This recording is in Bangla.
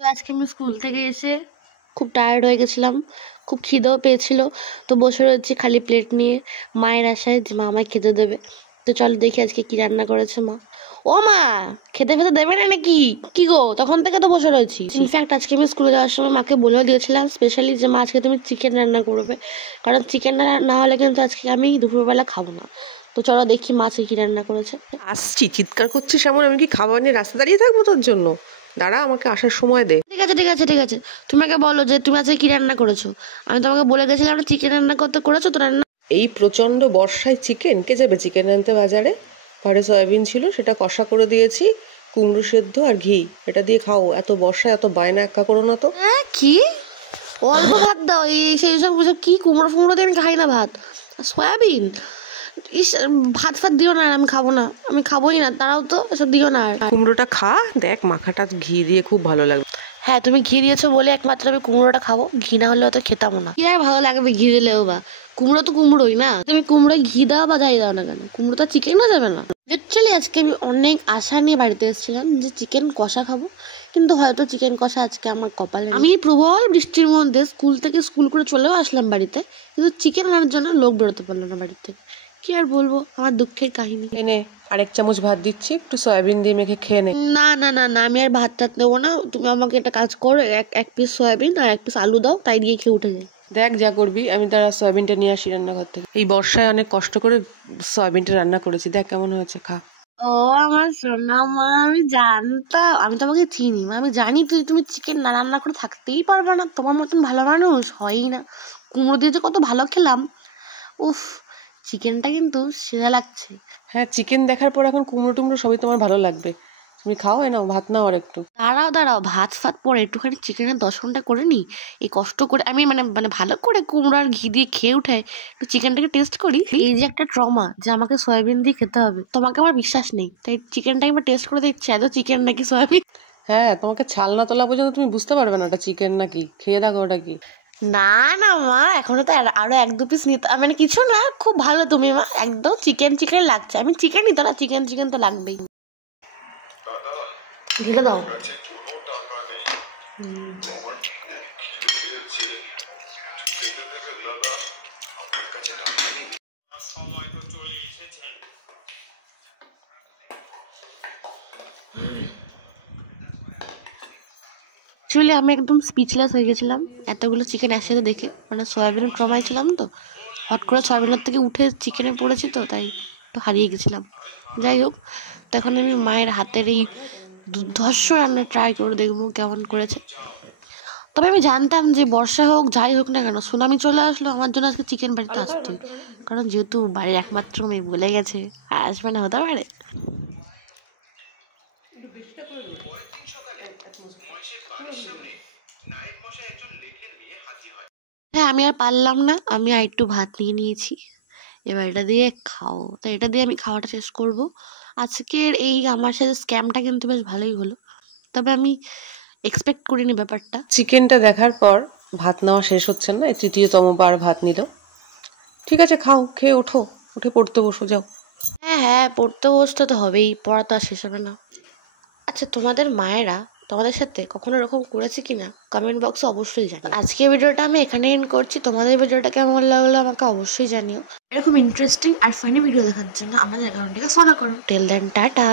তো আজকে আমি স্কুল থেকে এসে খুব টায়ার্ড হয়ে গেছিলাম, খুব খিদেও পেয়েছিল। তো বসে রয়েছি খালি প্লেট নিয়ে, মায়ের আশায় যে মা আমায় খেতে দেবে। তো চলো দেখি আজকে কি রান্না করেছে মা। ও মা, খেতে ফেতে দেবে না নাকি? কি গো, তখন থেকে তো বসে রয়েছি। ইনফ্যাক্ট আজকে আমি স্কুলে যাওয়ার সময় মাকে বলেও দিয়েছিলাম স্পেশালি যে মা আজকে তুমি চিকেন রান্না করবে, কারণ চিকেন না হলে কিন্তু আজকে আমি দুপুরবেলা খাবো না। তো চলো দেখি মা আজকে কি রান্না করেছে। আসছি, চিৎকার করছিস এমন? আমি কি খাবার নিয়ে রাস্তা দাঁড়িয়ে থাকবো তোর জন্য? দাঁড়া, আমাকে আসার সময় দে। ঠিক আছে ঠিক আছে ঠিক আছে, তুমি আগে বলো যে তুমি আজকে কি রান্না করেছো। আমি তোমাকে বলে গেছিলাম না চিকেন রান্না করতে, করেছো তো রান্না? এই প্রচন্ড বর্ষায় চিকেন, কে যাবে চিকেন আনতে বাজারে? ঘরে সয়াবিন ছিল, সেটা কষা করে দিয়েছি, কুমড়ো সেদ্ধ আর ঘি, এটা দিয়ে খাও। এত বর্ষায় এত বায়না একা করো না তো। হ্যাঁ কি, অল্প ভাত দাও। এই সেই সব কি কুমড়ো ফুমড়ো দিয়ে আমি খাই না ভাত। সয়াবিন, ইস, ভাত ফাত দিও না, আমি খাবো না, আমি খাবোই না, তারাও তো এসব দিও না। কুমড়োটা খা, দেখ মাখাটা ঘি দিয়ে খুব ভালো লাগবে। হ্যাঁ তুমি ঘি দিয়েছো বলে একমাত্র আমি কুমড়োটা খাবো, ঘি না হলে তো খেতামও না। কি আর ভালো লাগবে ঘি দিলেও, বা কুমড়ো তো কুমড়োই না, তুমি কুমড়োয় ঘি দাও বা যাই দাও না কেন, কুমড়ো তো চিকেনও যাবে না। লিটারালি আজকে আমি অনেক আশা নিয়ে বাড়িতে এসেছিলাম যে চিকেন কষা খাবো, কিন্তু হয়তো চিকেন কষা আজকে আমার কপালে। আমি প্রবল বৃষ্টির মধ্যে স্কুল করে চলেও আসলাম বাড়িতে, কিন্তু চিকেন আনার জন্য লোক বেরোতে পারলো না বাড়ির থেকে। কি আর বলবো, আমার দুঃখের কাহিনী। এনে আরেক চামচ ভাত দিচ্ছি, একটু সয়াবিন দিয়ে মেখে খেয়ে নে। না না না না, আমি আর ভাত টাত নেবো না, তুমি আমাকে একটা কাজ করো, এক পিস সয়াবিন আর এক পিস আলু দাও, তাই দিয়ে খেয়ে উঠে যাই। দেখ যা করবি, আমি তারা সয়াবিনটা নিয়ে আসি রান্নাঘর থেকে। এই বর্ষায় অনেক কষ্ট করে সয়াবিনটা রান্না করেছি, দেখ কেমন হয়েছে, খা। ও আমার সোনা মা, আমি জানতাম, আমি তোমাকে চিনি মা, আমি জানি তুমি চিকেন না রান্না করে থাকতেই পারবে না, তোমার মতন ভালো মানুষ হয়ই না। কুমড়ো দিয়ে যে কত ভালো খেলাম, উফ, চিকেনটা কিন্তু সেরা লাগছে। হ্যাঁ, চিকেন দেখার পর এখন কুমড়ো টুমড়ো সবই তোমার ভালো লাগবে। তুমি খাও, নাও ভাত নাও আর একটু। দাঁড়াও দাঁড়াও, ভাত ফাত পরে একটুখানি চিকেনের দর্শনটা করে নি। এই কষ্ট করে আমি মানে মানে ভালো করে কুমড়ো আর ঘি দিয়ে খেয়ে উঠে একটু চিকেনটাকে টেস্ট করি। এই যে একটা ট্রমা যে আমাকে সয়াবিন দিয়ে খেতে হবে, তোমাকে আমার বিশ্বাস নেই, তাই চিকেনটা একবার টেস্ট করে দেখছি এত চিকেন নাকি সয়াবিন। হ্যাঁ, তোমাকে ছাল না তোলা পর্যন্ত তুমি বুঝতে পারবে না ওটা চিকেন নাকি। খেয়ে দেখো ওটা কি। না না মা, এখনো তো আরো এক দু পিস নিতে, মানে কিছু না, খুব ভালো তুমি মা, একদম চিকেন চিকেন লাগছে। আমি চিকেন নিতে না, চিকেন চিকেন তো লাগবেই। ঢেলে দাও। অ্যাকচুয়ালি আমি একদম স্পিচলেস হয়ে গেছিলাম এতগুলো চিকেন একসাথে দেখে, মানে সয়াবিনের ট্রমায় ছিলাম তো, হট করে সয়াবিনের থেকে উঠে চিকেনে পড়েছি তো, তাই একটু হারিয়ে গেছিলাম। যাই হোক, তখন আমি মায়ের হাতের এই দুর্ধর্ষ রান্না ট্রাই করে দেখবো কেমন করেছে। তবে আমি জানতাম যে বর্ষা হোক যাই হোক না কেন, সুনামি চলে আসলো আমার জন্য আজকে চিকেন বাড়িতে আসতোই, কারণ যেহেতু বাড়ির একমাত্র মেয়ে বলে গেছে, আর আসবে না হতে পারে। হ্যাঁ আমি আর পারলাম না, আমি আর একটু ভাত নিয়ে নিয়েছি, এবার এটা দিয়ে খাও। তো এটা দিয়ে আমি খাওয়াটা শেষ করব। আজকের এই আমার সাথে স্ক্যামটা কিন্তু বেশ ভালোই হলো, তবে আমি এক্সপেক্ট করিনি ব্যাপারটা। চিকেনটা দেখার পর ভাত নেওয়া শেষ হচ্ছে না, এই তৃতীয়তম বার ভাত নিল। ঠিক আছে, খাও, খেয়ে ওঠো, উঠে পড়তে বসো, যাও। হ্যাঁ হ্যাঁ, পড়তে বসতে তো হবেই, পড়া তো আর শেষ হবে না। আচ্ছা তোমাদের মায়েরা তোমাদের সাথে কখনো এরকম করেছে কিনা কমেন্ট বক্সে অবশ্যই জানিও। আজকে ভিডিওটা আমি এখানে এন্ড করছি, তোমাদের ভিডিওটা কেমন লাগলো আমাকে অবশ্যই জানিও। এরকম ইন্টারেস্টিং আর ফানি ভিডিও দেখার জন্য আমাদের অ্যাকাউন্টটাকে ফলো করো। Till then tata.